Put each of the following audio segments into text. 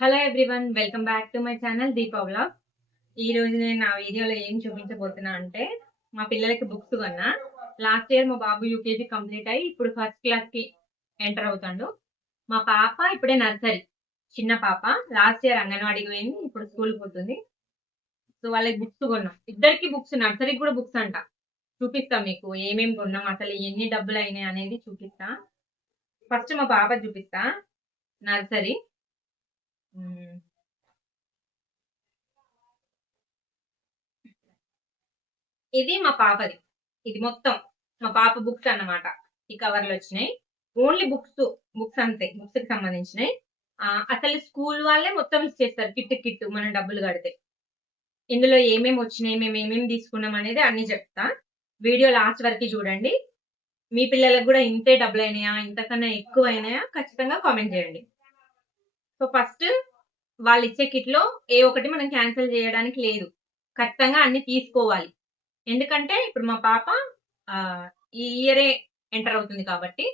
Hello everyone, welcome back to my channel Deepa vlog. ఈ రోజు నేను నా వీడియోలో ఏం చూపించబోతున్నా అంటే మా పిల్లలకి బుక్స్ కొన్నా. లాస్ట్ ఇయర్ మా బాబు యూకేజీ కంప్లీట్ అయ్యి ఇప్పుడు ఫస్ట్ క్లాస్ కి ఎంటర్ అవుతాడు. మా పాప ఇప్పుడే నర్సరీ, చిన్న పాప. లాస్ట్ ఇయర్ అంగన్వాడీకి పోయింది, ఇప్పుడు స్కూల్ పోతుంది. సో వాళ్ళకి బుక్స్ కొన్నాం, ఇద్దరికి బుక్స్, నర్సరీకి కూడా బుక్స్ అంట. చూపిస్తా మీకు ఏమేమి కొన్నాం, అసలు ఎన్ని డబ్బులు అయినాయి అనేది చూపిస్తా. ఫస్ట్ మా పాప చూపిస్తా, నర్సరీ. ఇది మా పాపది, ఇది మొత్తం మా పాప బుక్స్ అన్నమాట. ఈ కవర్లు వచ్చినాయి, ఓన్లీ బుక్స్ అంతే, బుక్స్ కి సంబంధించినవి. అసలు స్కూల్ వాళ్ళే మొత్తం ఇచ్చేస్తారు, కిట్ మనం డబ్బులు కడితే. ఇందులో ఏమేమి వచ్చినాయి, మేము ఏమేమి తీసుకున్నాం అనేది అన్ని చెప్తా. వీడియో లాస్ట్ వరకు చూడండి. మీ పిల్లలకు కూడా ఇంతే డబ్బులు అయినాయా, ఇంతకన్నా ఎక్కువ అయినాయా, ఖచ్చితంగా కామెంట్ చేయండి. సో ఫస్ట్ వాళ్ళు ఇచ్చే కిట్ లో ఏ ఒకటి మనం క్యాన్సిల్ చేయడానికి లేదు, ఖచ్చితంగా అన్ని తీసుకోవాలి. ఎందుకంటే ఇప్పుడు మా పాప ఈ ఇయరే ఎంటర్ అవుతుంది కాబట్టి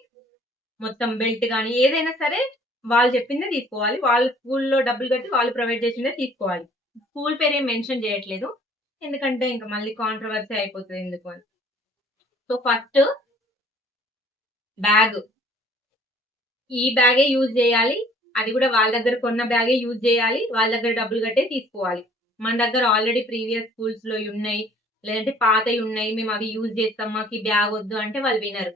మొత్తం బెల్ట్ కానీ ఏదైనా సరే వాళ్ళు చెప్పిందే తీసుకోవాలి. వాళ్ళ స్కూల్లో డబ్బులు కట్టి వాళ్ళు ప్రొవైడ్ చేసిందే తీసుకోవాలి. స్కూల్ పేరు ఏం మెన్షన్ చేయట్లేదు, ఎందుకంటే ఇంకా మళ్ళీ కాంట్రవర్సీ అయిపోతుంది ఎందుకు అని. సో ఫస్ట్ బ్యాగ్, ఈ బ్యాగే యూజ్ చేయాలి. అది కూడా వాళ్ళ దగ్గర కొన్న బ్యాగే యూజ్ చేయాలి, వాళ్ళ దగ్గర డబ్బులు కట్టే తీసుకోవాలి. మన దగ్గర ఆల్రెడీ ప్రీవియస్ స్కూల్స్ లో ఉన్నాయి, లేదంటే పాతవి ఉన్నాయి, మేము అవి యూజ్ చేస్తాం, మాకు ఈ బ్యాగ్ వద్దు అంటే వాళ్ళు వినరు.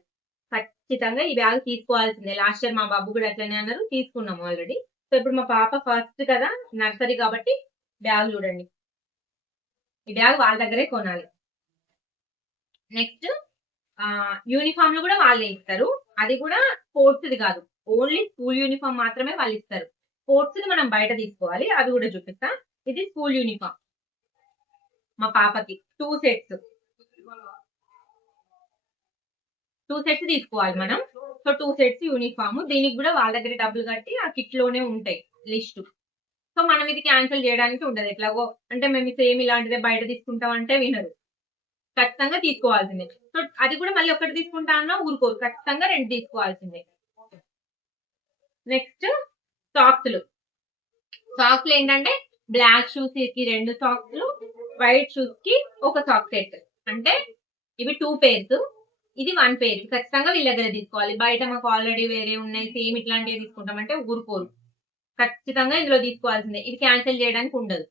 ఖచ్చితంగా ఈ బ్యాగ్ తీసుకోవాల్సిందే. లాస్ట్ ఇయర్ మా బాబు కూడా అట్లనే అన్నారు, తీసుకున్నాం ఆల్రెడీ. సో ఇప్పుడు మా పాప ఫస్ట్ కదా, నర్సరీ కాబట్టి బ్యాగ్ చూడండి, ఈ బ్యాగ్ వాళ్ళ దగ్గరే కొనాలి. నెక్స్ట్ యూనిఫామ్లు కూడా వాళ్ళే ఇస్తారు, అది కూడా స్పోర్ట్స్ది కాదు, ఓన్లీ స్కూల్ యూనిఫామ్ మాత్రమే వాళ్ళు ఇస్తారు. స్పోర్ట్స్ మనం బయట తీసుకోవాలి, అది కూడా చూపిస్తా. ఇది స్కూల్ యూనిఫామ్ మా పాపకి, టూ సెట్స్ తీసుకోవాలి మనం. సో 2 సెట్స్ యూనిఫామ్, దీనికి కూడా వాళ్ళ దగ్గర డబ్బులు కట్టి ఆ కిట్ లోనే ఉంటాయి లిస్ట్. సో మనం ఇది క్యాన్సిల్ చేయడానికి ఉండదు. ఎట్లాగో అంటే మేము సేమ్ ఇలాంటిదే బయట తీసుకుంటాం అంటే వినరు, ఖచ్చితంగా తీసుకోవాల్సిందే. సో అది కూడా మళ్ళీ ఒకటి తీసుకుంటా అన్నా ఊరుకోరు, ఖచ్చితంగా 2 తీసుకోవాల్సిందే. నెక్స్ట్ సాక్స్లు ఏంటంటే బ్లాక్ షూస్ కి 2 సాక్స్లు, వైట్ షూస్ కి ఒక సాక్ సెట్. అంటే ఇవి 2 పేర్స్, ఇది 1 పేర్. ఖచ్చితంగా వీళ్ళ దగ్గర తీసుకోవాలి. బయట మాకు ఆల్రెడీ వేరే ఉన్నాయి సేమ్ ఇట్లాంటివి తీసుకుంటామంటే ఊరుకోరు, ఖచ్చితంగా ఇందులో తీసుకోవాల్సిందే, ఇది క్యాన్సిల్ చేయడానికి ఉండదు.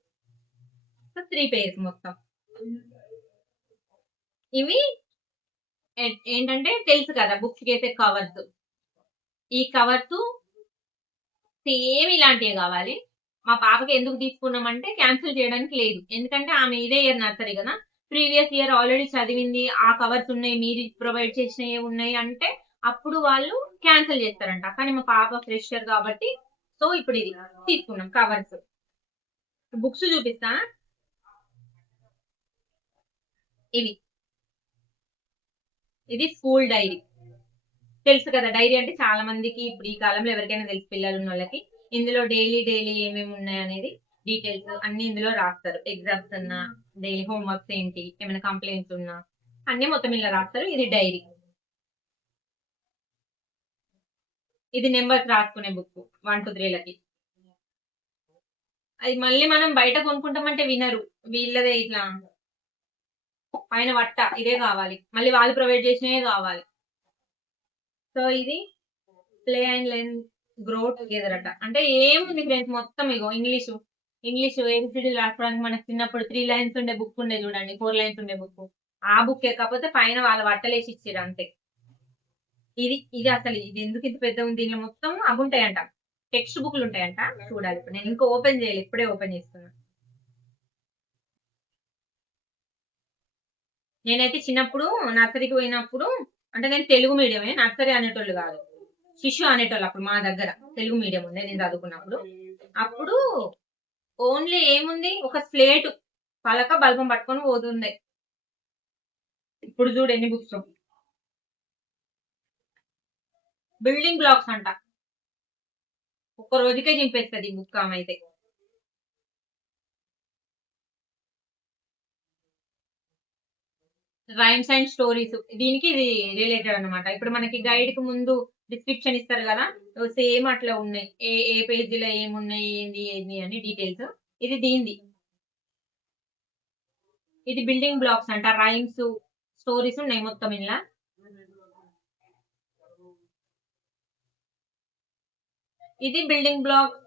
సో 3 పేర్స్ మొత్తం. ఇవి ఏంటంటే తెలుసు కదా, బుక్స్ వేసే కవర్స్. ఈ కవర్స్ సేమ్ ఇలాంటివి కావాలి. మా పాపకి ఎందుకు తీసుకున్నామంటే క్యాన్సిల్ చేయడానికి లేదు, ఎందుకంటే ఆమె ఇదే ఇయర్ నర్సరీ కదా, ప్రీవియస్ ఇయర్ ఆల్రెడీ చదివింది, ఆ కవర్స్ ఉన్నాయి, మీరు ప్రొవైడ్ చేసినవి ఉన్నాయి అంటే అప్పుడు వాళ్ళు క్యాన్సిల్ చేస్తారంట. కానీ మా పాప ఫ్రెషర్ కాబట్టి సో ఇప్పుడు ఇది తీసుకున్నాం కవర్స్. బుక్స్ చూపిస్తా, ఇది స్కూల్ డైరీ. తెలుసు కదా, డైరీ అంటే చాలా మందికి ఇప్పుడు ఈ కాలంలో ఎవరికైనా తెలుసు, పిల్లలు ఉన్న వాళ్ళకి. ఇందులో డైలీ ఏమేమి ఉన్నాయి అనేది డీటెయిల్స్ అన్ని ఇందులో రాస్తారు. ఎగ్జామ్స్ ఉన్నా, డైలీ హోంవర్క్స్ ఏంటి, ఏమైనా కంప్లైంట్స్ ఉన్నా అన్ని మొత్తం ఇలా రాస్తారు. ఇది డైరీ, ఇది నెంబర్స్ రాసుకునే బుక్ 1 to 3 అది మళ్ళీ మనం బయట కొనుక్కుంటామంటే వినరు, వీళ్ళదే ఇట్లా పైన వట్ట ఇదే కావాలి, మళ్ళీ వాళ్ళు ప్రొవైడ్ చేసినవే కావాలి. సో ఇది play and learn grow together అట. అంటే ఏముంది ఫ్రెండ్స్, మొత్తం ఇగో ఇంగ్లీషు ఏబిసిడి రాసుకోవడానికి మనకి చిన్నప్పుడు 3 లైన్స్ ఉండే బుక్ ఉండే చూడండి, 4 లైన్స్ ఉండే బుక్, ఆ బుక్ కాకపోతే పైన వాళ్ళ వట్టలేసి ఇచ్చారు అంతే. ఇది అసలు ఇది ఎందుకు ఇంత పెద్ద ఉంది, దీనిలో మొత్తం అవి ఉంటాయంట, టెక్స్ట్ బుక్లు ఉంటాయంట. చూడాలి, ఇప్పుడు నేను ఇంకా ఓపెన్ చేయాలి, ఇప్పుడే ఓపెన్ చేస్తున్నా. నేనైతే చిన్నప్పుడు నర్సరీకి పోయినప్పుడు, అంటే నేను తెలుగు మీడియమే, నర్సరీ అనేటోళ్ళు కాదు, శిశు అనేటోళ్ళు. అప్పుడు మా దగ్గర తెలుగు మీడియం ఉండే నేను చదువుకున్నప్పుడు. అప్పుడు ఓన్లీ ఏముంది, ఒక స్లేట్ పలక బల్బం పట్టుకొని పోతుండే. ఇప్పుడు చూడు ఎన్ని బుక్స్, బిల్డింగ్ బ్లాక్స్ అంట, ఒక్క రోజుకే చింపేస్తుంది ఈ బుక్ ఆమె అయితే. రైమ్స్ అండ్ స్టోరీస్, దీనికి ఇది రిలేటెడ్ అనమాట. ఇప్పుడు మనకి గైడ్ కి ముందు డిస్క్రిప్షన్ ఇస్తారు కదా, సేమ్ అట్లా ఉన్నాయి. ఏ ఏ పేజీలో ఏమున్నాయి, ఏంది ఏంది అని డీటెయిల్స్. ఇది దీనిది. ఇది బిల్డింగ్ బ్లాక్స్ అంట, రైమ్స్ స్టోరీస్ ఉన్నాయి మొత్తం ఇలా. ఇది బిల్డింగ్ బ్లాక్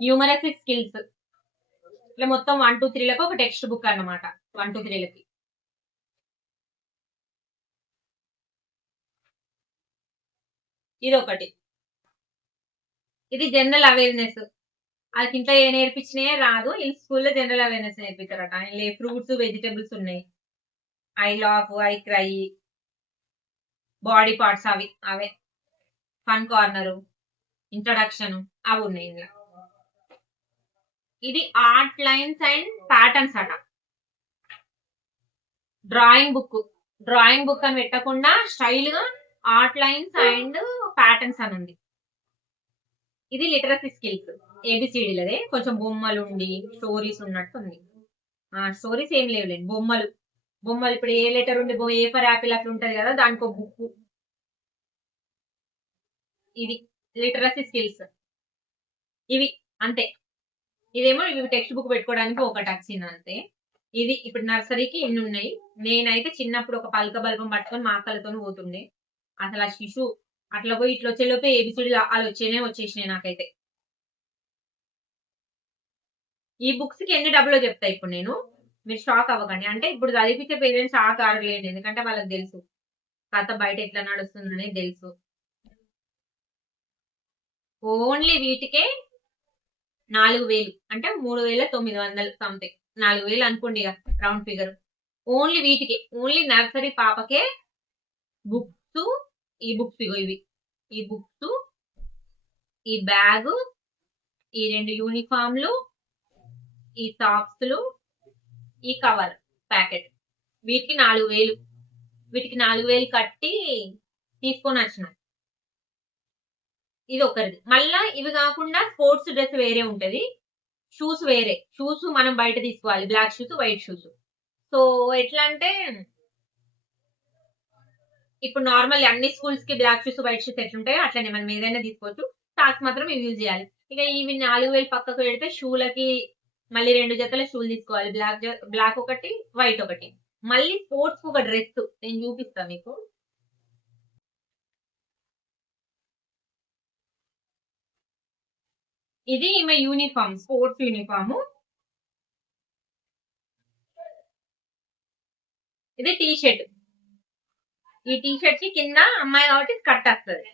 న్యూమరసీ స్కిల్స్. ఇట్లా మొత్తం 1 2 3 లకు ఒక టెక్స్ట్ బుక్ అన్నమాట. 1 2 3 లకి. ఇది ఒకటి. ఇది జనరల్ అవేర్నెస్. వాళ్ళకి ఇంట్లో ఏ నేర్పించినే రాదు, ఈ స్కూల్లో జనరల్ అవేర్నెస్ నేర్పిస్తారట. ఇలా ఫ్రూట్స్ వెజిటబుల్స్ ఉన్నాయి. I laugh, I cry, body parts అవి అవే, ఫన్ కార్నర్, ఇంట్రడక్షన్ అవి ఉన్నాయి ఇందులో. ఇది ఆర్ట్ లైన్స్ అండ్ ప్యాటర్న్స్ అట. డ్రాయింగ్ బుక్ అని పెట్టకుండా స్టైల్ గా ఆర్ట్ లైన్స్ అండ్ ప్యాటర్న్స్ అని ఉంది. ఇది లిటరసీ స్కిల్స్, ఏబిసిడీలదే. కొంచెం బొమ్మలు ఉండి స్టోరీస్ ఉన్నట్టు ఉంది. స్టోరీస్ ఏం లేవులేండి, బొమ్మలు. ఇప్పుడు ఏ లెటర్ ఉండి ఏ ఫర్ యాపిల్ అట్లా ఉంటది కదా, దానికి ఒక బుక్. ఇది లిటరసీ స్కిల్స్. ఇవి అంతే. ఇదేమో ఇవి టెక్స్ట్ బుక్ పెట్టుకోవడానికి ఒకటి వచ్చింది అంతే. ఇది ఇప్పుడు నర్సరీకి ఇన్ని ఉన్నాయి. నేనైతే చిన్నప్పుడు ఒక పలక బల్బం పట్టుకొని మా అక్కలతో పోతుండే. అసలు ఆ శిశు అట్లా పోయి ఇట్లా వచ్చేలోపే ఏబిసిడి అలా వచ్చేసినాయి నాకైతే. ఈ బుక్స్ కి ఎన్ని డబ్బులో చెప్తా ఇప్పుడు నేను, మీరు షాక్ అవ్వకండి. అంటే ఇప్పుడు చదివించే పేరెంట్స్ షాక్ ఆడలేదు, ఎందుకంటే వాళ్ళకి తెలుసు కథ బయట ఎట్లా నడుస్తుందని తెలుసు. ఓన్లీ వీటికే 4000, అంటే 3900 సంథింగ్. 4000 అనుకోండి ఇక రౌండ్ ఫిగర్. ఓన్లీ వీటికి, ఓన్లీ నర్సరీ పాపకే బుక్స్. ఈ బుక్స్ ఇగో ఇవి, ఈ బుక్స్, ఈ బ్యాగ్, ఈ 2 యూనిఫామ్లు, ఈ సాక్స్లు, ఈ కవర్ ప్యాకెట్. వీటికి 4000. వీటికి 4000 కట్టి తీసుకొని వచ్చిన. ఇది ఒకరిది. మళ్ళా ఇవి కాకుండా స్పోర్ట్స్ డ్రెస్ వేరే ఉంటది, షూస్ వేరే. షూస్ మనం బయట తీసుకోవాలి, black shoes, white shoes. So ఎట్లా అంటే ఇప్పుడు నార్మల్ అన్ని స్కూల్స్ కి బ్లాక్ షూస్ వైట్ షూస్ ఎట్లుంటాయో అట్లనే మనం ఏదైనా తీసుకోవచ్చు. సాక్స్ మాత్రం ఇవి యూజ్ చేయాలి. ఇక ఇవి 4000 పక్కకు పెడితే షూలకి మళ్ళీ 2 జతల షూలు తీసుకోవాలి, బ్లాక్ ఒకటి, వైట్ ఒకటి. మళ్ళీ స్పోర్ట్స్ కు ఒక డ్రెస్ నేను చూపిస్తాను మీకు. ఇది ఈమె యూనిఫామ్, స్పోర్ట్స్ యూనిఫామ్. ఇది టీ షర్ట్. ఈ టీ షర్ట్ కి కింద అమ్మాయి కాబట్టి కట్ వస్తుంది.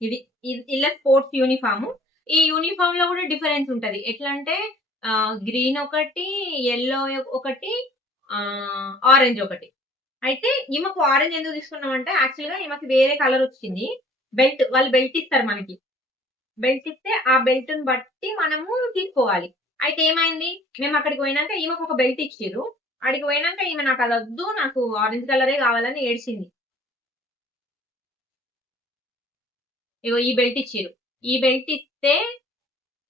ఇది ఇలా స్పోర్ట్స్ యూనిఫామ్. ఈ యూనిఫామ్ లో కూడా డిఫరెన్స్ ఉంటది. ఎట్లా అంటే గ్రీన్ ఒకటి, ఎల్లో ఒకటి, ఆరెంజ్ ఒకటి. అయితే ఈమెకు ఆరెంజ్ ఎందుకు తీసుకున్నాం అంటే, యాక్చువల్ గా ఈమెకి వేరే కలర్ వచ్చింది. వాళ్ళు బెల్ట్ ఇస్తారు మనకి. బెల్ట్ ఇస్తే ఆ బెల్ట్ ని బట్టి మనము తీసుకోవాలి. అయితే ఏమైంది, మేము అక్కడికి పోయినాక ఈమెకు ఒక బెల్ట్ ఇచ్చిర్రు. అక్కడికి పోయినాక ఈమె నాకు అది వద్దు, నాకు ఆరెంజ్ కలరే కావాలని ఏడ్చింది. ఇగో ఈ బెల్ట్ ఇచ్చిర్రు. ఈ బెల్ట్ ఇస్తే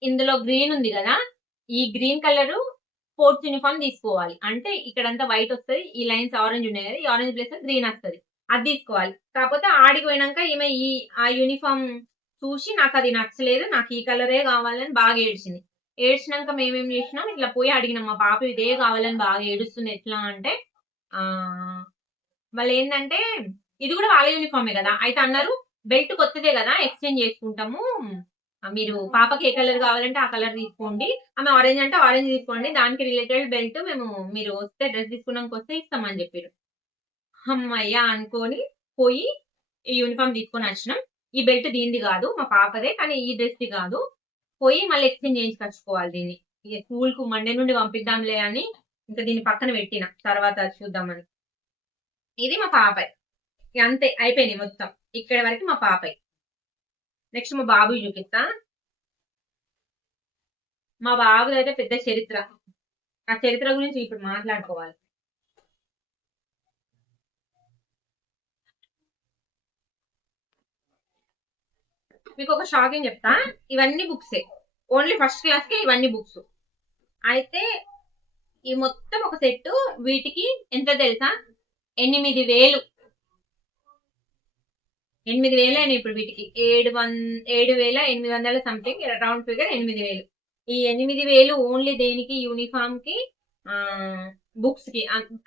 ఇందులో గ్రీన్ ఉంది కదా, ఈ గ్రీన్ కలర్ స్పోర్ట్స్ యూనిఫామ్ తీసుకోవాలి. అంటే ఇక్కడంతా వైట్ వస్తుంది, ఈ లైన్స్ ఆరెంజ్ ఉన్నాయి కదా, ఈ ఆరెంజ్ ప్లేస్ గ్రీన్ వస్తుంది, అది తీసుకోవాలి. కాకపోతే ఆడికి పోయినాక ఈమె ఆ యూనిఫామ్ చూసి నాకు అది నచ్చలేదు, నాకు ఈ కలరే కావాలని బాగా ఏడ్చింది. ఏడ్చినాక మేమేం చేసినాం, ఇట్లా పోయి అడిగినాం, మా పాప ఇదే కావాలని బాగా ఏడుస్తుంది ఎట్లా అంటే, వాళ్ళు ఏంటంటే ఇది కూడా వాళ్ళ యూనిఫామే కదా, అయితే అన్నారు బెల్ట్ కొత్తదే కదా ఎక్స్చేంజ్ చేసుకుంటాము, మీరు పాపకి ఏ కలర్ కావాలంటే ఆ కలర్ తీసుకోండి, ఆమె ఆరెంజ్ అంటే ఆరెంజ్ తీసుకోండి, దానికి రిలేటెడ్ బెల్ట్ మేము మీరు వస్తే డ్రెస్ తీసుకున్నాక వస్తే ఇస్తామని చెప్పారు. అమ్మయ్యా అనుకొని పోయి ఈ యూనిఫామ్ తీసుకొని వచ్చినాం. ఈ బెల్ట్ దీనిది కాదు, మా పాపదే, కానీ ఈ డ్రెస్ ది కాదు. పోయి మళ్ళీ ఎక్స్చేంజ్ చేయించుకొచ్చుకోవాలి దీన్ని. ఇక స్కూల్ కు మండే నుండి పంపిద్దాంలే అని ఇంకా దీన్ని పక్కన పెట్టిన, తర్వాత చూద్దామని. ఇది మా పాపయ్. అంతే, అయిపోయినాయి మొత్తం ఇక్కడ వరకు మా పాపయ్. నెక్స్ట్ మా బాబు చూపిస్తా. మా బాబుది అయితే పెద్ద చరిత్ర. ఆ చరిత్ర గురించి ఇప్పుడు మాట్లాడుకోవాలి. మీకు ఒక షాకింగ్ చెప్తా, ఇవన్నీ బుక్సే, ఓన్లీ ఫస్ట్ క్లాస్ కి ఇవన్నీ బుక్స్. అయితే ఈ మొత్తం ఒక సెట్ వీటికి ఎంత తెలుసా? 8,000. 8,000 అయినాయి ఇప్పుడు వీటికి. 7,800 సంథింగ్, రౌండ్ ఫిగర్ 8,000. ఈ 8,000 ఓన్లీ దేనికి? యూనిఫామ్ కి, బుక్స్ కి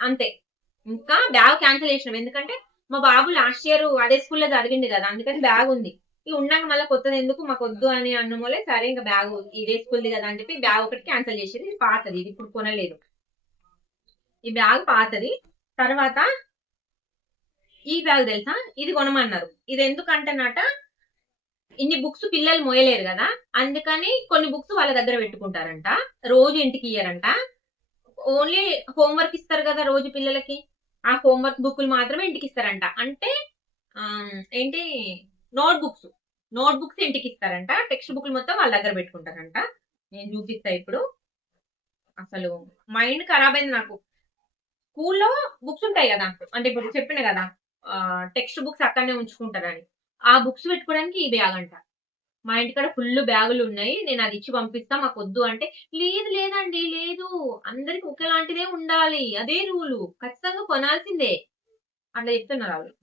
అంతే. ఇంకా బ్యాగ్ క్యాన్సిల్ చేసినాం, ఎందుకంటే మా బాబు లాస్ట్ ఇయర్ అదే స్కూల్లో చదివింది కదా, అందుకని బ్యాగ్ ఉంది. ఇక ఉన్నాక మళ్ళీ కొత్తది ఎందుకు, మాకు వద్దు అని అన్నమోలే, సరే ఇంకా బ్యాగ్ ఇదే స్కూల్ది కదా అని చెప్పి బ్యాగ్ ఒకటి క్యాన్సిల్ చేసేది. ఇది పాతది, ఇది ఇప్పుడు కొనలేదు. ఈ బ్యాగ్ పాతది. తర్వాత ఈ బ్యాగ్ తెలుసా, ఇది కొనమన్నారు. ఇది ఎందుకంటేనట, ఇన్ని బుక్స్ పిల్లలు మోయలేరు కదా, అందుకని కొన్ని బుక్స్ వాళ్ళ దగ్గర పెట్టుకుంటారంట, రోజు ఇంటికి ఇయ్యారంట. ఓన్లీ హోంవర్క్ ఇస్తారు కదా రోజు పిల్లలకి, ఆ హోంవర్క్ బుక్లు మాత్రమే ఇంటికి ఇస్తారంట. అంటే ఏంటి, నోట్ బుక్స్ ఇంటికి ఇస్తారంట, టెక్స్ట్ బుక్లు మొత్తం వాళ్ళ దగ్గర పెట్టుకుంటారంట. నేను చూపిస్తా ఇప్పుడు. అసలు మైండ్ ఖరాబ్ అయింది నాకు. స్కూల్లో బుక్స్ ఉంటాయి కదా, అంటే ఇప్పుడు చెప్పిన కదా టెక్స్ట్ బుక్స్ అక్కడనే ఉంచుకుంటారని, ఆ బుక్స్ పెట్టుకోవడానికి ఈ బ్యాగ్ అంట. మా ఇంటికాడ ఫుల్ బ్యాగులు ఉన్నాయి, నేను అది ఇచ్చి పంపిస్తా, మాకు వద్దు అంటే, లేదు లేదండి లేదు, అందరికి ఒకేలాంటిదే ఉండాలి, అదే రూలు, ఖచ్చితంగా కొనాల్సిందే అట్లా చెప్తున్నారు వాళ్ళు.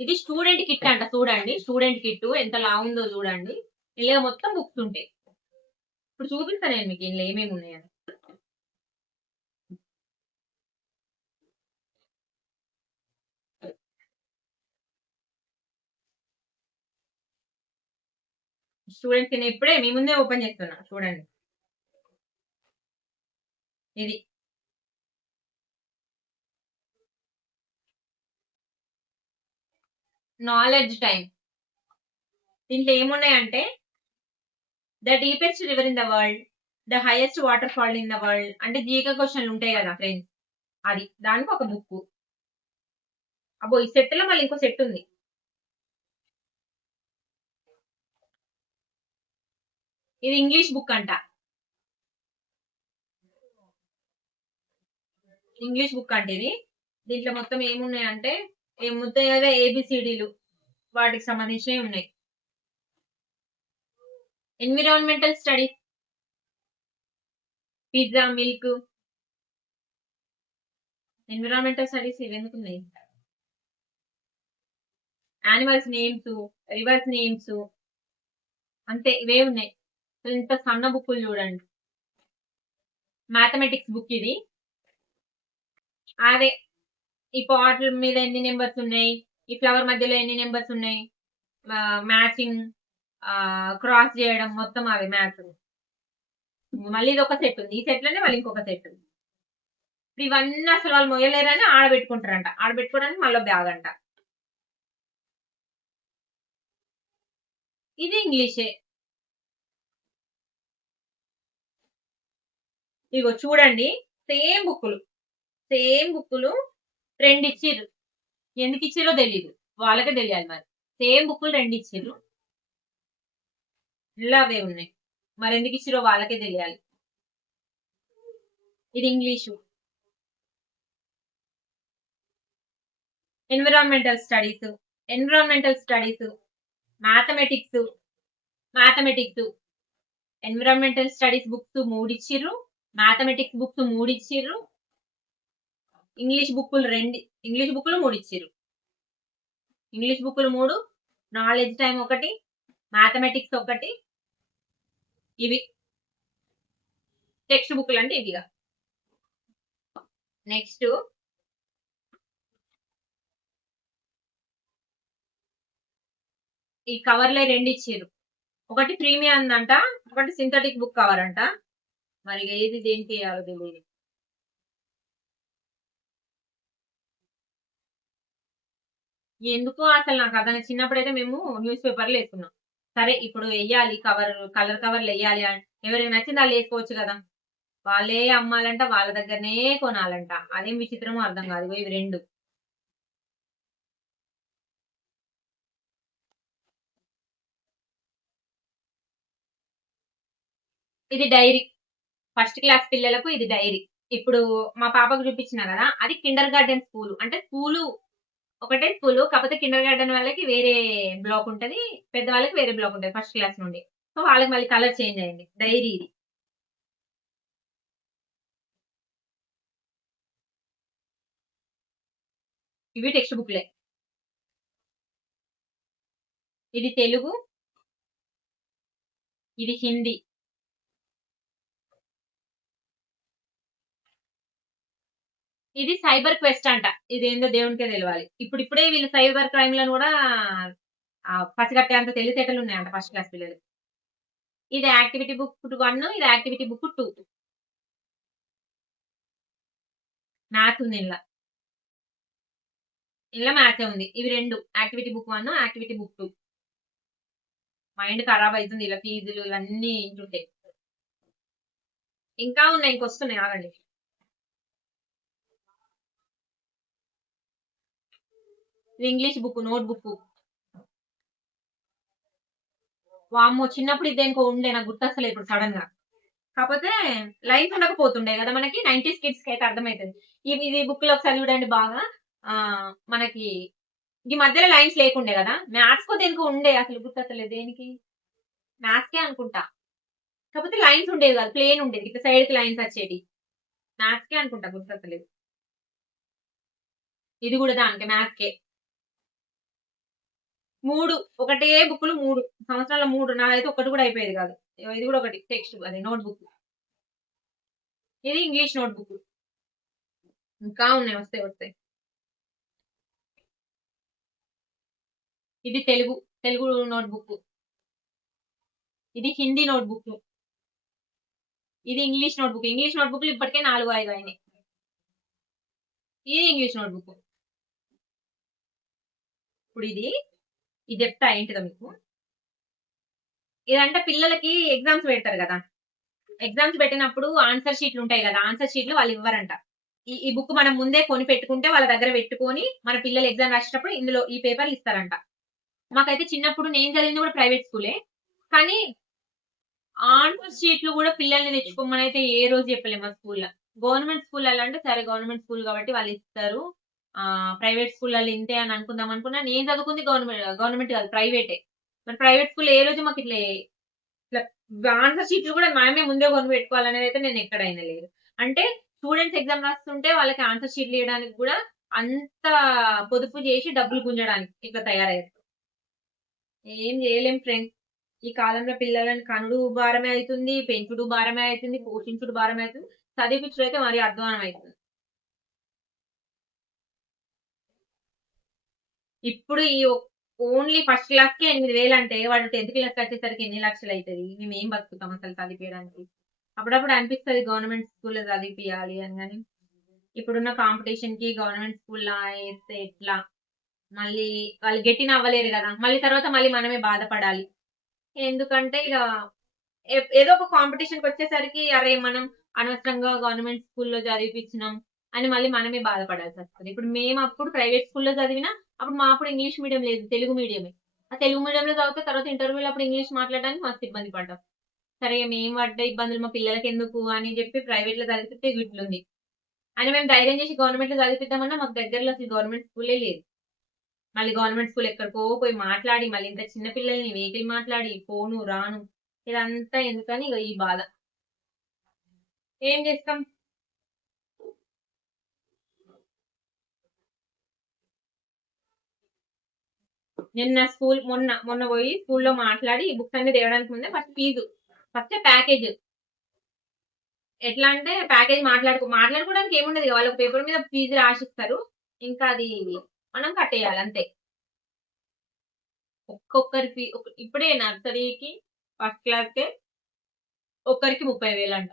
ఇది స్టూడెంట్ కిట్ అంట, చూడండి స్టూడెంట్ కిట్ ఎంత లా ఉందో చూడండి. ఇలా మొత్తం బుక్స్ ఉంటాయి. ఇప్పుడు చూపిస్తాను నేను మీకు ఇందులో ఏమేమి ఉన్నాయని. స్టూడెంట్స్ నేను ఇప్పుడే మీ ముందే ఓపెన్ చేస్తున్నా, చూడండి. ఇది నాలెడ్జ్ టైం. దీంట్లో ఏమున్నాయంటే, the deepest river in the world, the highest waterfall in the world, అంటే జీకే క్వశ్చన్లు ఉంటాయి కదా ఫ్రెండ్స్, అది దానికి ఒక బుక్. అబ్బో, ఈ సెట్ లో మళ్ళీ ఇంకో సెట్ ఉంది. ఇది ఇంగ్లీష్ బుక్ అంట, ఇంగ్లీష్ బుక్ అంటే ఇది. దీంట్లో మొత్తం ఏమున్నాయంటే, ఏముంటాయి, ఏబిసిడీలు వాటికి సంబంధించినవి ఉన్నాయి. Environmental studies, pizza, milk, environmental studies ఇవి ఎందుకు ఉన్నాయి? యానిమల్స్ నేమ్స్, రివర్స్ నేమ్స్, అంతే ఇవే ఉన్నాయి. ఇంత సన్న బుక్కులు చూడండి. మ్యాథమెటిక్స్ బుక్ ఇది. అదే ఈ పాట్ మీద ఎన్ని నెంబర్స్ ఉన్నాయి, ఈ ఫ్లవర్ మధ్యలో ఎన్ని నెంబర్స్ ఉన్నాయి, మ్యాచింగ్, క్రాస్ చేయడం, మొత్తం అవి మ్యాథ్స్. మళ్ళీ ఇది ఒక సెట్ ఉంది, ఈ సెట్ లోనే మళ్ళీ ఇంకొక సెట్ ఉంది. ఇవన్నీ అసలు వాళ్ళు మొయ్యలేరని ఆడబెట్టుకుంటారంట, ఆడబెట్టుకోవడానికి మళ్ళీ బ్యాగ్ అంట. ఇది ఇంగ్లీషే. ఇగో చూడండి, సేమ్ బుక్కులు 2 ఇచ్చిర్రు. ఎందుకు ఇచ్చిరో తెలీదు, వాళ్ళకే తెలియాలి మరి. సేమ్ బుక్కులు 2 ఇచ్చిర్రు, ఇలా అవే ఉన్నాయి, మరి ఎందుకు ఇచ్చిరో వాళ్ళకే తెలియాలి. ఇది English. Environmental studies, mathematics, environmental studies books 3 ఇచ్చిర్రు, మ్యాథమెటిక్స్ బుక్స్ 3 ఇచ్చిర్రు, ఇంగ్లీష్ బుక్కులు 3 ఇచ్చిర్రు. ఇంగ్లీష్ బుక్కులు 3, నాలెడ్జ్ టైం 1, మ్యాథమెటిక్స్ 1, ఇవి టెక్స్ట్ బుక్లు అంటే ఇవిగా. నెక్స్ట్ ఈ కవర్లే 2 ఇచ్చిర్రు, ఒకటి ప్రీమియం అందంట, ఒకటి సింథటిక్ బుక్ కవర్ అంట. మరి ఏది దేనికి వేయాలో తెలియదు. ఎందుకో అసలు నాకు అదన, చిన్నప్పుడైతే మేము న్యూస్ పేపర్లు వేసుకున్నాం. సరే ఇప్పుడు వెయ్యాలి కలర్ కవర్లు వెయ్యాలి అని ఎవరికి నచ్చింది వాళ్ళు వేసుకోవచ్చు కదా, వాళ్ళే అమ్మాలంట, వాళ్ళ దగ్గరనే కొనాలంట. అదేం విచిత్రమో అర్థం కాదు. ఇవి 2. ఇది డైరీ, ఫస్ట్ క్లాస్ పిల్లలకు ఇది డైరీ. ఇప్పుడు మా పాపకు చూపించిన కదా, అది కిండర్ గార్డెన్ స్కూల్, అంటే స్కూలు ఒకటే స్కూలు. కాకపోతే కిండర్ గార్టెన్ వాళ్ళకి వేరే బ్లాక్ ఉంటది. పెద్దవాళ్ళకి వేరే బ్లాక్ ఉంటది ఫస్ట్ క్లాస్ నుండి. సో, వాళ్ళకి మళ్ళీ కలర్ చేంజ్ అయింది. డైరీ ఇది. ఇవి టెక్స్ట్ బుక్‌లే. ఇది తెలుగు, ఇది హిందీ. ఇది సైబర్ క్వెస్ట్ అంట. ఇదేందో దేవునికే తెలవాలి. ఇప్పుడిప్పుడే వీళ్ళు సైబర్ క్రైమ్‌లను గూడా పసిగట్టేంత తెలివితేటలున్నాయంట ఫస్ట్ క్లాస్ పిల్లలకి. ఇది యాక్టివిటీ బుక్ 1, ఇది యాక్టివిటీ బుక్ 2. మ్యాథ్స్ ఉంది ఇందుల. ఇందులో మ్యాథ్సే ఉంది. ఇవి 2 activity book 1, activity book 2. Mind ఖరాబ్ అయితుంది ఇలా ఫీజులు ఇవన్నీ ఇంటుంటే. ఇంకా ఉన్నాయి. ఇంకొస్తున్నాయి ఆగండి. ఇది ఇంగ్లీష్ బుక్, నోట్ బుక్. వామ్మో! చిన్నప్పుడు ఇది దేనికో ఉండే నాకు గుర్తొస్తలేదు ఇప్పుడు సడెన్‌గా. కాపోతే లైన్స్ ఉండకపోతుండే గదా! మనకి 90స్ కిడ్స్‌కైతే అర్థమైతది. ఇది బుక్‌లోకి చదివిడండి బాగా. మనకి ఈ మధ్యలో లైన్స్ లేకుండే గదా! మ్యాథ్స్‌కో దేనికో ఉండే అసలు గుర్తొస్తలేదు దేనికి? మ్యాథ్స్‌కే అనుకుంటా. కాపోతే లైన్స్ ఉండేవి గాదు. ప్లెయిన్ ఉండేది. ఇట్లా సైడ్‌కి లైన్స్ వచ్చేటియి. మ్యాథ్స్‌కే అనుకుంటా గుర్తొస్తలేదు. ఇది గూడా దానికే మ్యాథ్స్‌కే. 3 ఒకటే బుక్కులు 3 సంవత్సరాల్లో 3 నాదైతే ఒక్కటి గూడా అయిపోయేది గాదు. ఇది గూడా ఒకటి టెక్స్ట్ అదే నోట్ బుక్. ఇది ఇంగ్లీష్ నోట్ బుక్. ఇంకా ఉన్నాయి వస్తాయి. వస్తాయి. ఇది తెలుగు, తెలుగు నోట్ బుక్. ఇది హిందీ నోట్ బుక్. ఇది English note book. English note బుక్‌లు ఇప్పటికే 4, 5 అయినాయి. ఇది ఇంగ్లీష్ నోట్ బుక్. ఇప్పుడు ఇది చెప్తా ఏంటిదో మీకు. ఇదంటే పిల్లలకి ఎగ్జామ్స్ పెడతారు గదా! ఎగ్జామ్స్ పెట్టినప్పుడు ఆన్సర్ షీట్‌లు ఉంటాయి గదా! ఆన్సర్ షీట్‌లు వాళ్ళు ఇవ్వరంట. ఈ బుక్ మనం ముందే కొని పెట్టుకుంటే వాళ్ళ దగ్గర పెట్టుకొని మన పిల్లలు ఎగ్జామ్ రాసేటప్పుడు ఇందులో ఈ పేపర్‌లు ఇస్తారంట. మాకైతే చిన్నప్పుడు నేను చదివింది కూడా ప్రైవేట్ స్కూలే. కానీ ఆన్సర్ షీట్‌లు గూడా పిల్లల్ని తెచ్చుకోమనైతే ఏ రోజు చెప్పలే మా స్కూల్‌ల. గవర్నమెంట్ స్కూల్‌లలో అంటే సరే గవర్నమెంట్ స్కూల్ కాబట్టి వాళ్ళిస్తారు. ప్రైవేట్ స్కూల్‌లలో ఇంతే అని అనుకుందాం అనుకున్నా. నేను చదువుకుంది గవర్నమెంట్ కాదు ప్రైవేటే. మరి ప్రైవేట్ స్కూల్‌లో ఏ రోజు ఇట్లా ఆన్సర్ షీట్‌లు గూడా మనమే ముందే కొనిపెట్టుకోవాలనేదైతే నేను ఎక్కడ ఇనలేదు. అంటే స్టూడెంట్స్ ఎగ్జామ్ రాస్తుంటే వాళ్ళకి ఆన్సర్ షీట్‌లు ఇయడానికి గూడా అంత పొదుపు జేసి డబ్బులు గుంజడానికి ఇట్లా తయారయ్యారు. ఏం జేయలేం ఫ్రెండ్స్. ఈ కాలంలో పిల్లలని కనుడు భారమే అయితుంది. పెంచుడు భారమే అయితుంది. పోషించుడు భారమే అయితుంది. చదివిపిచ్చుడైతే మరీ అధ్వానం అయితుంది. ఇప్పుడు ఓన్లీ ఫస్ట్ క్లాస్‌కే 8,000 అంటే వాడు 10థ్ క్లాస్‌కొచ్చేసరికి ఎన్ని లక్షలయితది? మేమేం బతుకుతాం అసలు చదివిపియడానికి? అప్పుడప్పుడు అనిపిస్తది గవర్నమెంట్ స్కూల్‌లో చదివిపియాలి అని గాని, ఇప్పుడున్న కాంపిటీషన్‌కి గవర్నమెంట్ స్కూల్‌లా ఏస్తే ఎట్లా? మళ్ళీ వాళ్ళు గెట్టిన అవ్వలేరు గదా! మళ్ళీ మనమే బాధపడాలి. ఎందుకంటే ఇగ ఏదో ఒక కాంపిటీషన్‌కొచ్చేసరికి అరే! మనం అనవసరంగా గవర్నమెంట్ స్కూల్‌లో చదివిపిచ్చినాం అని మళ్ళీ మనమే బాధపడాల్సొస్తది. ఇప్పుడు మేమప్పుడు ప్రైవేట్ స్కూల్‌లో చదివినా అప్పుడు అప్పుడు ఇంగ్లీష్ మీడియం లేదు. తెలుగు మీడియమే. ఆ తెలుగు మీడియంలో చదివితే తర్వాత ఇంటర్వ్యూలో అప్పుడు ఇంగ్లీష్ మాట్లాడడానికి మస్తు ఇబ్బంది పడ్డాం. సరే మేము పడ్డ ఇబ్బందులు మా పిల్లలకెందుకు అని చెప్పి ప్రైవేట్‌లో చదివిపిస్తే ఇట్లుంది. అని మేము ధైర్యం చేసి గవర్నమెంట్‌లో చదివిపిద్దామన్నా మాకు దగ్గరలో అసలు గవర్నమెంట్ స్కూలే లేదు. మళ్ళీ గవర్నమెంట్ స్కూల్ ఎక్కడికో పోయి మాట్లాడి, మళ్ళీ ఇంత చిన్న పిల్లల్ని వెహికల్ మాట్లాడి, పోను, రాను ఇదంతా ఎందుకని ఇగ ఈ బాధ. ఏం చేస్తాం? మొన్న పోయి స్కూల్‌లో మాట్లాడి ఈ బుక్స్ అన్ని తేవడానికి ముందే ఫస్ట్ ప్యాకేజ్. ఎట్లా అంటే ప్యాకేజ్ మాట్లాడుకోవడానికి ఏముండదు. ఇగ వాళ్ళకి పేపర్ మీద ఫీజు రాసిస్తారు. ఇంకా అది మనం కట్టేయాలి అంతే. ఒక్కొక్కరి ఇప్పుడే నర్సరీకి, ఫస్ట్ క్లాస్‌కే ఒక్కరికి 30,000 అంట.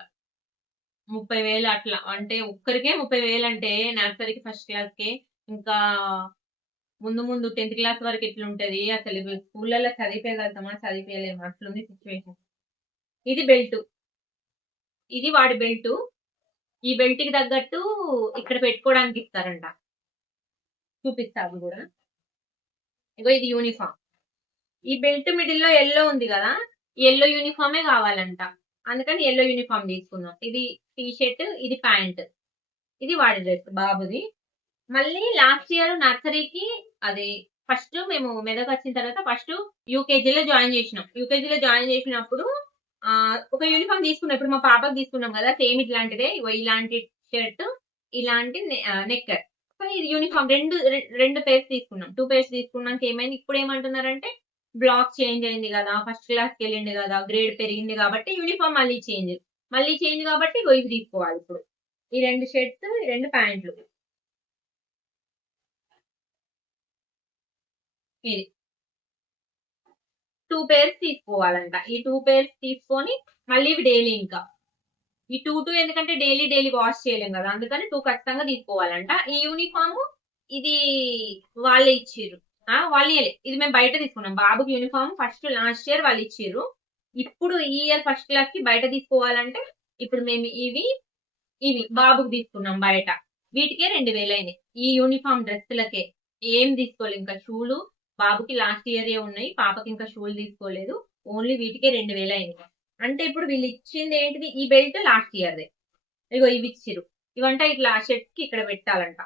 30,000 అట్లా. అంటే ఒక్కరికే 30,000 అంటే నర్సరీకి, ఫస్ట్ క్లాస్‌కే ఇంకా ముందు ముందు 10థ్ క్లాస్ వరకు ఎట్లుంటది? అసలు స్కూళ్ళలో చదివిపియగలుగుతామా? చదివిపియలేమా? అట్లుంది సిట్యుయేషన్. ఇది బెల్టు. ఇది వాడి బెల్టు. ఈ బెల్ట్‌కి తగ్గట్టు ఇక్కడ పెట్టుకోవడానికి ఇస్తారంట. చూపిస్తా అది గూడా. ఇగో ఇది యూనిఫార్మ్. ఈ బెల్ట్ మిడిల్‌లో యెల్లో ఉంది గదా! యెల్లో యూనిఫార్మే గావాలంట. అందుకని యెల్లో యూనిఫార్మ్ తీసుకున్నాం. ఇది టీ షర్ట్, ఇది ప్యాంట్. ఇది వాడి డ్రెస్ బాబుది. మళ్ళీ లాస్ట్ ఇయర్ నర్సరీకి అది ఫస్ట్ మేము మెదక్ వచ్చిన తర్వాత ఫస్ట్ యూకేజీలో జాయిన్ చేసినాం. యూకేజీలో జాయిన్ చేసినప్పుడు ఒక యూనిఫామ్ తీసుకున్నాం. ఇప్పుడు మా పాపకి తీసుకున్నాం కదా! సేమ్ ఇట్లాంటిదే. ఇగో ఇలాంటి షర్ట్, ఇలాంటి నెక్కర్. సో, ఇది యూనిఫామ్ 2 పెయిర్స్ తీసుకున్నాం. 2 పెయిర్స్ తీసుకున్నాక ఏమైంది, ఇప్పుడేమంటున్నారంటే బ్లాక్ చేంజ్ అయింది గదా! ఫస్ట్ క్లాస్‌కెళ్ళిండు గదా! గ్రేడ్ పెరిగింది గాబట్టి యూనిఫామ్ మళ్ళీ చేంజ్. మళ్ళీ చేంజ్ గాబట్టి ఇగో ఇవి తీసుకోవాలిప్పుడు. ఈ 2 షర్ట్స్, ఈ 2 ప్యాంట్లు. ఇది. 2 పెయిర్స్ తీసుకోవాలంట. ఈ 2 పెయిర్స్ తీసుకొని మళ్ళీ ఇవి డైలీ ఇంకా. ఈ 2 ఎందుకంటే డైలీ వాష్ చేయలేం గదా! అందుకని 2 ఖచ్చితంగా తీసుకోవాలంట. ఈ యూనిఫార్మ్ ఇది వాళ్ళే ఇచ్చిర్రు. వాళ్ళియ్యలే. ఇది మేము బయట తీసుకున్నాం. బాబుకి యూనిఫార్మ్ ఫస్ట్ లాస్ట్ ఇయర్ వాళ్ళిచ్చిర్రు. ఇప్పుడు ఈ ఇయర్ ఫస్ట్ క్లాస్‌కి బయట తీసుకోవాలంటే ఇప్పుడు మేము ఇవి బాబుకి తీసుకున్నాం బయట. వీటికే 2000 అయినాయి. ఈ యూనిఫార్మ్ డ్రెస్సులకే. ఏం తీసుకోలే ఇంకా షూలు బాబుకి లాస్ట్ ఇయరే ఉన్నాయి. పాపకి ఇంకా షూలు తీసుకోలేదు. ఓన్లీ వీటికే 2000 అయింది. అంటే ఇప్పుడు వీళ్ళు ఇచ్చింది ఏంటిది? ఈ బెల్ట్ లాస్ట్ ఇయర్‌దే. ఇగో ఇవి ఇచ్చిర్రు. ఇవంట ఇట్లా షర్ట్‌కి ఇక్కడ పెట్టాలంట.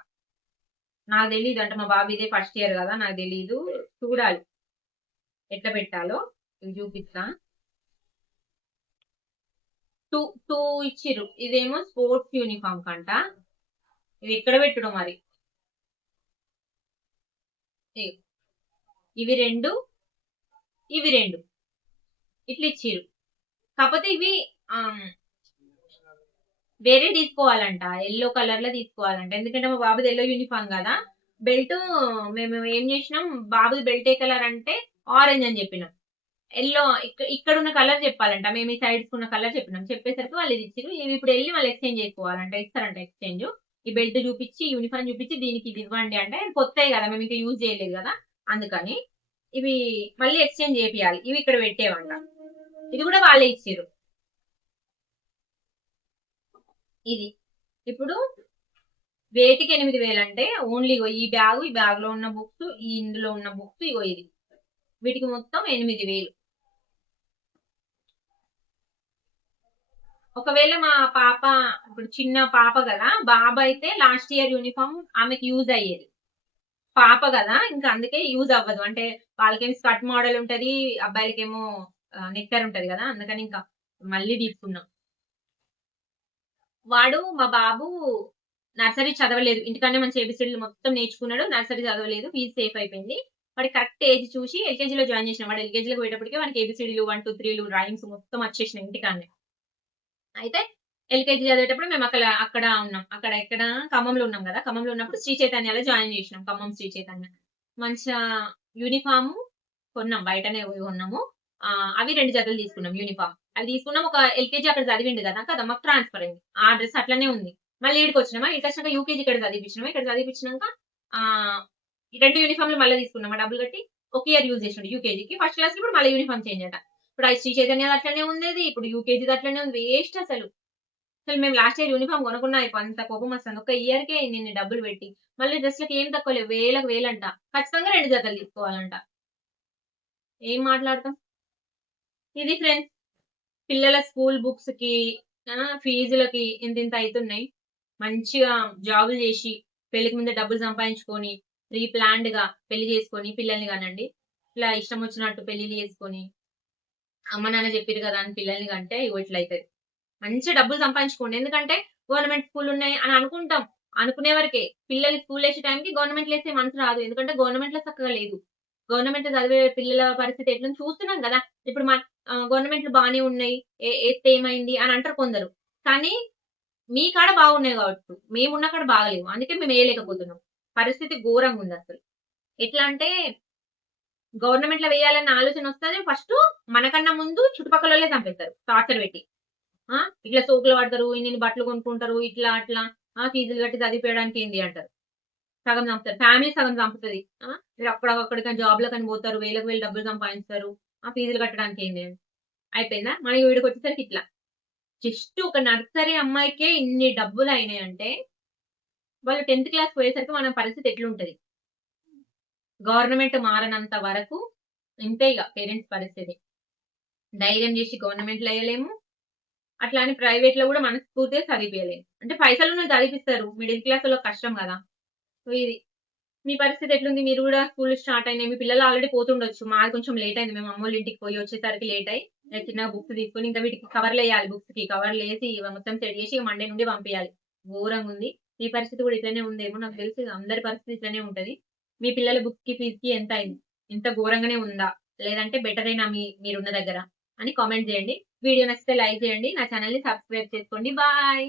నాకు తెలీదు. అంటే మా బాబు ఇదే ఫస్ట్ ఇయర్ గదా! నాకు తెలీదు. చూడాలి ఎట్లా పెట్టాలో. ఇవి చూపిస్తా. 2 ఇచ్చిర్రు. ఇదేమో స్పోర్ట్స్ యూనిఫార్మ్ కంట. ఇది ఎక్కడ పెట్టుడో మరి. ఇగో ఇవి 2, ఇవి 2 ఇట్లా ఇచ్చిర్రు. కాకపోతే ఇవి ఆహ్, వేరే తీసుకోవాలంట. యెల్లో కలర్‌లో తీసుకోవాలంట. ఎందుకంటే మా బాబుది యెల్లో యూనిఫార్మ్ గదా! బెల్టు మేము ఏం జేసినాం, బాబుది బెల్ట్ ఏ కలర్ అంటే ఆరెంజ్ అని జెప్పినాం. యెల్లో ఇక్కడున్న కలర్ చెప్పాలంట. మేము ఈ సైడ్స్‌కున్న కలర్ చెప్పినాం. చెప్పేసరికి వాళ్ళు ఇది ఇచ్చిర్రు. ఇది ఇప్పుడు ఎళ్లి మళ్ళీ ఎక్స్‌చేంజ్ చేసుకోవాలంట. ఇస్తారంట ఎక్స్‌చేంజ్. ఈ బెల్ట్ చూపిచ్చి, యూనిఫార్మ్ చూపిచ్చి దీనికి ఇది ఇవ్వండి అంటే కొత్తయి గదా! మేము ఇంకా యూజ్ చేయలేదు గదా! అందుకని. ఇవి మళ్ళీ ఎక్స్‌చేంజ్ చేపియాలి. ఇవి ఇక్కడ పెట్టేవంట. ఇది గూడా వాళ్ళే ఇచ్చిర్రు. ఇది. ఇప్పుడు వేటికి 8000 అంటే ఓన్లీ ఇగో ఈ బ్యాగ్‌లో ఉన్న బుక్స్, ఇందులో ఉన్న బుక్స్ ఇగో ఇది. వీటికి మొత్తం 8000. ఒకవేళ మా పాప ఇప్పుడు చిన్న పాప గదా! బాబయితే లాస్ట్ ఇయర్ యూనిఫార్మ్ ఆమెకి యూజ్ అయ్యేది. పాప గదా! ఇంకా అందుకే యూజ్ అవ్వదు. అంటే వాళ్ళకేమో స్కర్ట్ మోడల్ ఉంటది. అబ్బాయిలకేమో నిక్కర్ ఉంటది గదా! అందుకని ఇంకా మళ్ళీ తీసుకున్నాం. మా బాబు నర్సరీ చదవలేదు. ఇంటికాడనే మంచిగా ఏబీసీడీలు మొత్తం నేర్చుకున్నాడు. నర్సరీ చదవలేదు. ఫీజ్ సేఫ్ అయిపోయింది. వాడికి కరెక్ట్ ఏజ్ చూసి ఎల్‌కేజీలో జాయిన్ చేసినాం. వాడు ఎల్‌కేజీలోకి పోయేటప్పటికి వాడికి ఏబీసీడీలు 1, 2, 3లు రైమ్స్ మొత్తం వచ్చేసినాయి ఇంటికాడనే. అయితే ఎల్‌కేజీ చదివేటప్పుడు మేము అక్కడ ఉన్నాం. అక్కడ ఎక్కడ ఖమ్మంలో ఉన్నాం గదా! ఖమ్మంలో ఉన్నప్పుడు శ్రీ చైతన్యలో జాయిన్ చేసినాం. ఖమ్మం శ్రీ చైతన్య. మంచిగా యూనిఫార్మ్ కొన్నాం. బయటనే పోయి కొన్నాము. అవి 2 జతలు తీసుకున్నాం యూనిఫార్మ్. అవి తీసుకున్నాం. ఒక ఎల్‌కేజీ అక్కడ చదివిండు గదా! కదా! మాకు ట్రాన్స్‌ఫర్ అయింది. ఆ డ్రెస్ అట్లనే ఉంది. మళ్ళీ ఈడికొచ్చినామా, ఈడికొచ్చినాక యూకేజీ ఇక్కడ చదివిపించినామా. ఇక్కడ చదివిపించినాక ఆహ్, ఈ 2 యూనిఫార్మ్‌లు మళ్ళా తీసుకున్నామా డబ్బులు కట్టి. ఒక ఇయర్ యూజ్ చేసిండు యూకేజీకి. ఫస్ట్ క్లాస్‌కి ఇప్పుడు మళ్ళీ యూనిఫార్మ్ చేంజ్ అట. ఇప్పుడు ఆ శ్రీ చైతన్యది అట్లనే ఉండేది. ఇప్పుడు యూకేజీది అట్లనే ఉంది. వేస్ట్ అసలు. అసలు మేము లాస్ట్ ఇయర్ యూనిఫార్మ్ కొనుక్కున్నా అంత కోపమొస్తుంది. ఒక ఇయర్‌కే ఇన్నిన్ని డబ్బులు పెట్టి. మళ్ళీ డ్రెస్‌లకి ఏం తక్కువ లేవు. వేలకు వేలంట. ఖచ్చితంగా 2 జతలు తీసుకోవాలంట. ఏం మాట్లాడతాం? ఇది ఫ్రెండ్స్ పిల్లల స్కూల్ బుక్స్‌కి ఫీజులకి ఇంతింత అయితున్నాయి. మంచిగా జాబులు చేసి, పెళ్ళికి ముందే డబ్బులు సంపాదించుకొని, ప్రీ ప్లాన్డ్‌గా పెళ్లి చేసుకొని పిల్లల్ని కనండి. ఇట్లా ఇష్టం వచ్చినట్టు పెళ్లిళ్లు చేసుకొని, అమ్మ నాన్న చెప్పిర్రు కదా అని పిల్లల్ని కంటే ఇగో ఇట్లయితది. మంచిగా డబ్బులు సంపాదించుకోండి. ఎందుకంటే గవర్నమెంట్ స్కూలున్నాయి అని అనుకుంటాం. అనుకునే వరకే. పిల్లలు స్కూలేసే టైంకి గవర్నమెంట్‌లో ఏసే మనసు రాదు. ఎందుకంటే గవర్నమెంట్‌లో చక్కగా లేదు. గవర్నమెంట్‌లో చదివే పిల్లల పరిస్థితి ఎట్లుంది చూస్తున్నాం గదా! ఇప్పుడు గవర్నమెంట్‌లు బానే ఉన్నాయి. ఏత్తే ఏమైంది అని అంటారు కొందరు. కానీ మీ కాడ బాగున్నాయి గావచ్చు. మేమున్న కాడ బాగాలేవు. అందుకే మేము ఎయలేకపోతున్నాం. పరిస్థితి ఘోరంగుందసలు. ఎట్లా అంటే గవర్నమెంట్‌లో వేయాలన్న ఆలోచనొస్తది. ఫస్టు మనకన్నా ముందు చుట్టుపక్కలోళ్ళే చంపేస్తారు టార్చర్ పెట్టి. ఆ! ఇట్లా సోకులు పడతారు. ఇన్నిన్ని బట్టలు కొనుక్కుంటారు. ఇట్లా అట్లా ఫీజులు కట్టి చదివిపియడానికి ఏంది అంటారు. సగం చంపుతారు. ఫ్యామిలీ సగం చంపుతది. మీరు అక్కడికని జాబ్‌లకని పోతారు. వేలకు వేలు డబ్బులు సంపాదిస్తారు. ఫీజులు కట్టడానికి ఏంది అని. అయిపోయిందా? మళ్ళీ ఈడికొచ్చేసరికి ఇట్లా. జస్ట్ ఒక నర్సరీ అమ్మాయికే ఇన్ని డబ్బులయినాయంటే, వాళ్ళు 10థ్ క్లాస్ పోయేసరికి మన పరిస్థితి ఎట్లుంటది? గవర్నమెంట్ మారనంత వరకు ఇంతే ఇగ పేరెంట్స్ పరిస్థితి. ధైర్యం జేసి గవర్నమెంట్‌లో ఎయలేము. అట్లా అని ప్రైవేట్‌లో గూడా మనస్ఫూర్తిగా చదివిపియలేము. అంటే పైసలున్నోళ్ళు చదివిపిస్తారు. మిడిల్ క్లాసోళ్ళకి కష్టం గదా! ఇది. మీ పరిస్థితి ఎట్లుంది? మీరు గూడా స్కూల్లు స్టార్ట్ అయినాయి. మీ పిల్లలు ఆల్రెడీ పోతుండొచ్చు. మాది కొంచెం లేట్ అయింది. మేము అమ్మోళ్ళ ఇంటికి పోయి వచ్చేసరికి లేట్ అయ్యి, చిన్నగా బుక్స్ తీసుకొని ఇంకా వీటికి కవర్‌లేయాలి బుక్స్‌కి. కవర్‌లేసి మొత్తం సెట్ చేసి మండే నుండి పంపియాలి. ఘోరంగుంది. మీ పరిస్థితి గూడా ఇట్లనే ఉందేమో నాకు తెలిసి అందరి పరిస్థితి ఇట్లనే ఉంటది. మీ పిల్లల బుక్స్‌కి, ఫీజ్‌కి ఎంత అయింది? ఇంత ఘోరంగానే ఉందా? లేదంటే బెటరేనా మీరున్న దగ్గర? అని కామెంట్ జేయండి. వీడియో నచ్చితే లైక్ జేయండి. నా ఛానెల్‌ని సబ్స్క్రైబ్ చేసుకోండి. బాయ్.